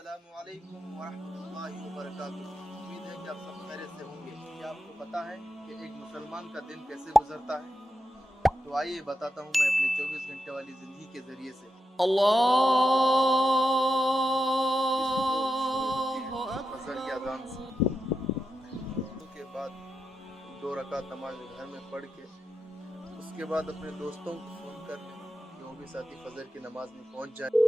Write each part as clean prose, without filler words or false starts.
السلام علیکم ورحمۃ اللہ وبرکاتہ۔ امید ہے کہ آپ سب خیریت سے ہوں گے۔ کیا آپ کو پتا ہے کہ ایک مسلمان کا دن کیسے گزرتا ہے؟ تو آئیے بتاتا ہوں میں اپنے 24 گھنٹے والی زندگی کے ذریعے سے۔ اللہ فجر کی اکبر اذان سے کے بعد 2 رکعت نماز گھر میں پڑھ کے اس کے بعد اپنے دوستوں کو فون کر لیں کہ وہ بھی ساتھی فجر کی نماز میں پہنچ جائیں۔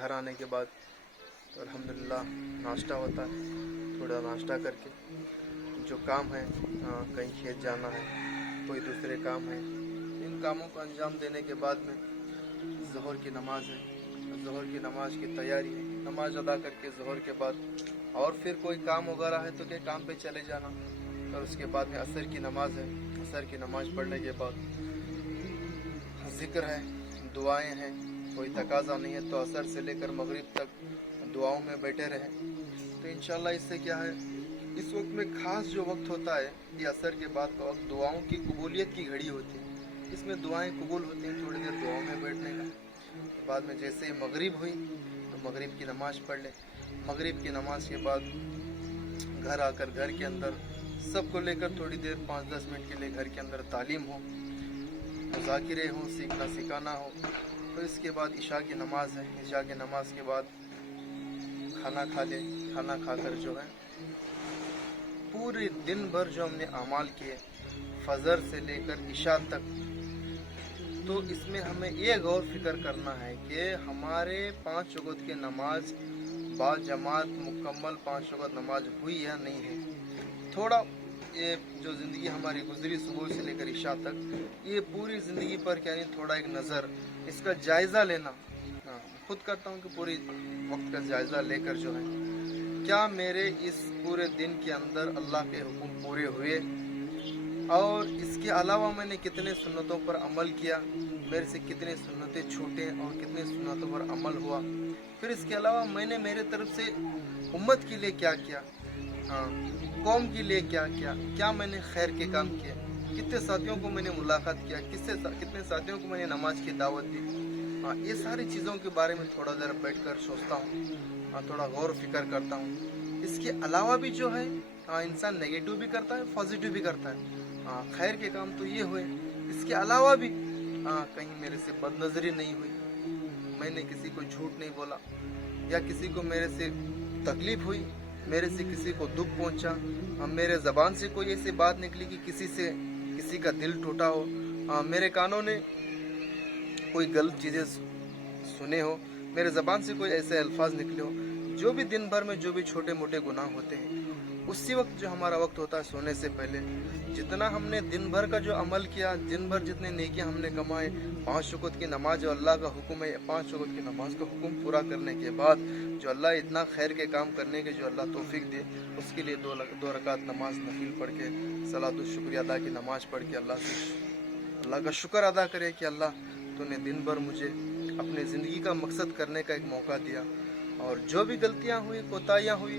گھر آنے کے بعد تو الحمدللہ ناشتہ ہوتا ہے، تھوڑا ناشتہ کر کے جو کام ہے، کہیں کھیت جانا ہے، کوئی دوسرے کام ہے، ان کاموں کو انجام دینے کے بعد میں ظہر کی نماز ہے، ظہر کی نماز کی تیاری ہے، نماز ادا کر کے ظہر کے بعد اور پھر کوئی کام وغیرہ ہے تو کہ کام پہ چلے جانا، اور اس کے بعد میں عصر کی نماز ہے، عصر کی نماز پڑھنے کے بعد ذکر ہے، دعائیں ہیں، کوئی تقاضا نہیں ہے تو عصر سے لے کر مغرب تک دعاؤں میں بیٹھے رہیں۔ تو انشاءاللہ اس سے کیا ہے، اس وقت میں خاص جو وقت ہوتا ہے یہ عصر کے بعد کا وقت دعاؤں کی قبولیت کی گھڑی ہوتی ہے، اس میں دعائیں قبول ہوتی ہیں۔ تھوڑی دیر دعاؤں میں بیٹھنے کا بعد میں جیسے ہی مغرب ہوئی تو مغرب کی نماز پڑھ لیں۔ مغرب کی نماز کے بعد گھر آ کر گھر کے اندر سب کو لے کر تھوڑی دیر 5-10 منٹ کے لیے گھر کے اندر تعلیم ہو، مذاکرے ہوں، سیکھنا سکھانا ہو۔ تو اس کے بعد عشاء کی نماز ہے، عشاء کی نماز کے بعد کھانا کھا لیں، کھانا کھا کر جو ہے پورے دن بھر جو ہم نے اعمال کیے فجر سے لے کر عشاء تک، تو اس میں ہمیں یہ غور فکر کرنا ہے کہ ہمارے 5 وقت کی نماز با جماعت مکمل 5 وقت نماز ہوئی یا نہیں ہے۔ تھوڑا یہ جو زندگی ہماری گزری صبح سے لے کر عشاء تک، یہ پوری زندگی پر یعنی تھوڑا ایک نظر، اس کا جائزہ لینا، خود کرتا ہوں کہ پوری وقت کا جائزہ لے کر جو ہے کیا میرے اس پورے دن کے اندر اللہ کے حکم پورے ہوئے، اور اس کے علاوہ میں نے کتنے سنتوں پر عمل کیا، میرے سے کتنے سنتیں چھوٹے اور کتنے سنتوں پر عمل ہوا، پھر اس کے علاوہ میں نے میرے طرف سے امت کے لیے کیا کیا، قوم کے لیے کیا کیا، کیا میں نے خیر کے کام کیے، کتنے ساتھیوں کو میں نے ملاقات کیا، کتنے ساتھیوں کو میں نے نماز کی دعوت دی۔ یہ ساری چیزوں کے بارے میں تھوڑا دیر بیٹھ کر سوچتا ہوں، تھوڑا غور و فکر کرتا ہوں۔ اس کے علاوہ بھی جو ہے انسان نیگیٹو بھی کرتا ہے، پازیٹیو بھی کرتا ہے۔ خیر کے کام تو یہ ہوئے، اس کے علاوہ بھی हाँ, कहीं मेरे से बदनज़री नहीं हुई, मैंने किसी को झूठ नहीं बोला, या किसी को मेरे से तकलीफ हुई, मेरे से किसी को दुख पहुंचा, मेरे ज़बान से कोई ऐसी बात निकली कि किसी का दिल टूटा हो, मेरे कानों ने कोई गलत चीज़ें सुने हो, मेरे ज़बान से कोई ऐसे अल्फाज निकले हो, जो भी दिन भर में जो भी छोटे मोटे गुनाह होते हैं, उसी वक्त जो हमारा वक्त होता है सोने से पहले, जितना हमने दिन भर का जो अमल किया, दिन भर जितने नेकियां हमने कमाए, 5 वक्त की नमाज जो अल्लाह का हुक्म है, 5 वक्त की नमाज का हुक्म पूरा करने के बाद जो अल्लाह इतना खैर के काम करने के जो अल्लाह तौफीक दे, उसके लिए दो रकात नमाज नफिल पढ़ के सलातुल शुक्र अदा की नमाज पढ़ के अल्लाह का शुक्र अदा करे कि अल्लाह तूने दिन भर मुझे अपने ज़िंदगी का मकसद करने का एक मौका दिया, और जो भी गलतियाँ हुई, कोताहियाँ हुई,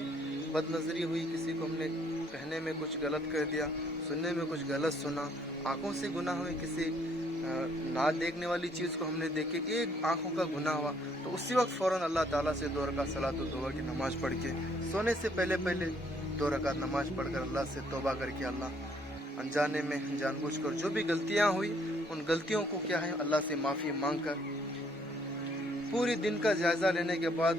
बदनज़री हुई, किसी को हमने कहने में कुछ गलत कह दिया, सुनने में कुछ गलत सुना, आंखों से गुनाह हुए, किसी ना देखने वाली चीज़ को हमने देखे, एक आंखों का गुनाह हुआ, तो उसी वक्त फ़ौरन अल्लाह ताला से 2 रकात सलातुल दुआ की नमाज पढ़ के सोने से पहले 2 रकात नमाज पढ़कर अल्लाह से तौबा करके, अल्लाह अनजाने में जानबूझकर जो भी गलतियाँ हुई, उन गलतियों को क्या है अल्लाह से माफ़ी मांग कर पूरी दिन का जायज़ा लेने के बाद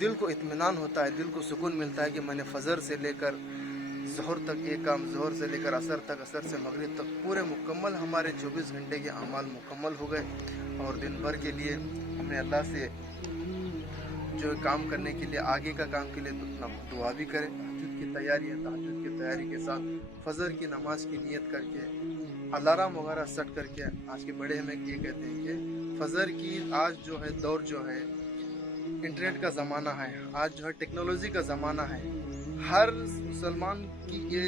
दिल को इत्मीनान होता है, दिल को सुकून मिलता है कि मैंने फजर से लेकर ज़ोहर तक एक काम, ज़ोहर से लेकर असर तक, असर से मगरिब तक पूरे मुकम्मल हमारे 24 घंटे के अमाल मुकम्मल हो गए, और दिन भर के लिए हमने अल्लाह से जो काम करने के लिए, आगे का काम के लिए दुआ भी करें। तहज्जुद की तैयारी है, तहज्जुद की तैयारी के साथ फजर की नमाज की नियत करके, अलार्म वगैरह सेट करके, आज के बड़े हमें ये कहते हैं कि फजर की आज जो है दौर जो है इंटरनेट का ज़माना है, आज जो है टेक्नोलॉजी का ज़माना है, हर मुसलमान की ये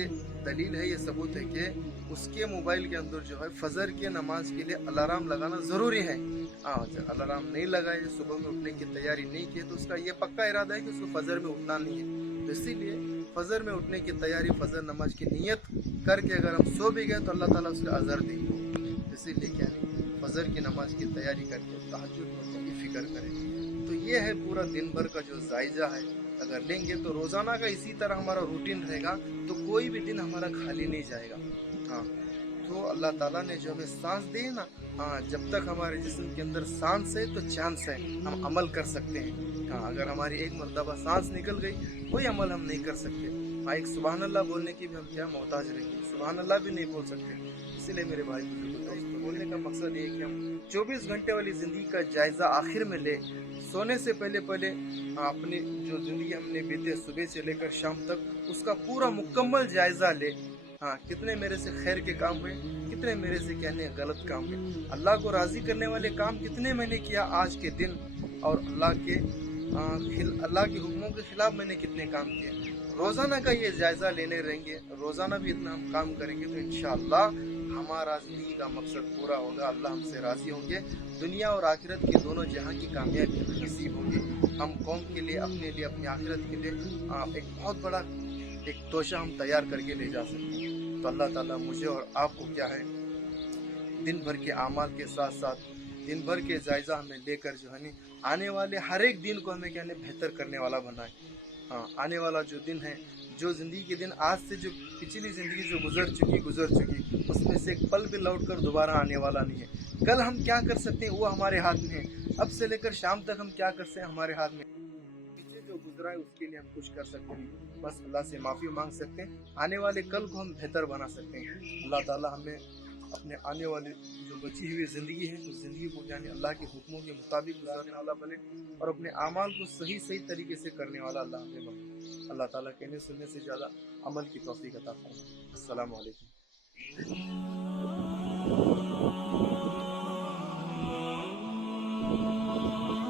दलील है, ये सबूत है कि उसके मोबाइल के अंदर जो है फजर की नमाज के लिए अलार्म लगाना ज़रूरी है। हाँ, अलार्म नहीं लगाए, सुबह में उठने की तैयारी नहीं की, तो उसका ये पक्का इरादा है कि उसको फजर में उठना नहीं है। तो इसीलिए फजर में उठने की तैयारी, फजर नमाज की नियत करके अगर हम सो भी गए तो अल्लाह ताला उसका अजर देंगे। इसीलिए क्या नहीं, फजर की नमाज की तैयारी करके तहज्जुद की फिक्र करें। तो ये है पूरा दिन भर का जो जायजा है, अगर लेंगे तो रोज़ाना का इसी तरह हमारा रूटीन रहेगा, तो कोई भी दिन हमारा खाली नहीं जाएगा। हाँ, तो अल्लाह ताला ने जो हमें सांस दी है ना, हाँ, जब तक हमारे जिस्म के अंदर सांस है तो चांस है, हम अमल कर सकते हैं। हाँ, अगर हमारी एक मरतबा सांस निकल गई, कोई अमल हम नहीं कर सकते। हाँ, एक सुबहान अल्लाह बोलने की भी हम क्या मोहताज रहेंगे, सुबहान अल्लाह भी नहीं बोल सकते। इसलिए मेरे भाई बुजुर्ग दोस्तों, बोलने का मकसद ये है कि हम 24 घंटे वाली ज़िंदगी का जायज़ा आखिर में ले, सोने से पहले अपनी जो ज़िंदगी हमने बीते सुबह से लेकर शाम तक, उसका पूरा मुकम्मल जायज़ा ले। हाँ, कितने मेरे से खैर के काम हुए, कितने मेरे से कहने गलत काम हुए, अल्लाह को राज़ी करने वाले काम कितने मैंने किया आज के दिन, और अल्लाह के हुक्मों के खिलाफ मैंने कितने काम किए। रोज़ाना का ये जायज़ा लेने रहेंगे, रोज़ाना भी इतना हम काम करेंगे, तो इंशाअल्लाह हमारा ज़िंदगी का मकसद पूरा होगा, अल्लाह हमसे राज़ी होंगे, दुनिया और आखिरत की दोनों जहां की कामयाबी हमें नसीब होगी। हम कौम के लिए, अपने लिए, अपनी आखिरत के लिए एक बहुत बड़ा एक तोशा हम तैयार करके ले जा सकते हैं। तो अल्लाह ताला मुझे और आपको क्या है, दिन भर के अमाल के साथ साथ दिन भर के जायज़ा हमें लेकर जो है नहीं, आने वाले हर एक दिन को हमें क्या है बेहतर करने वाला बनाए। हाँ, आने वाला जो दिन है, जो ज़िंदगी के दिन आज से जो पिछली ज़िंदगी जो गुजर चुकी, उसमें से एक पल भी लौट कर दोबारा आने वाला नहीं है। कल हम क्या कर सकते हैं वो हमारे हाथ में है, अब से लेकर शाम तक हम क्या कर सकते हैं हमारे हाथ में। पीछे जो गुजरा है उसके लिए हम कुछ कर सकते हैं, बस अल्लाह से माफ़ी मांग सकते हैं, आने वाले कल को हम बेहतर बना सकते हैं। अल्लाह ताला हमें अपने आने वाली जो बची हुई ज़िंदगी है, उस ज़िंदगी को यानी अल्लाह के हुक्मों के मुताबिक गुजारने वाला बने, और अपने आमाल को सही तरीके से करने वाला अल्लाह हमें बने। अल्लाह ताला कहने सुनने से ज़्यादा अमल की तौफीक अता फरमाए। अस्सलामु अलैकुम।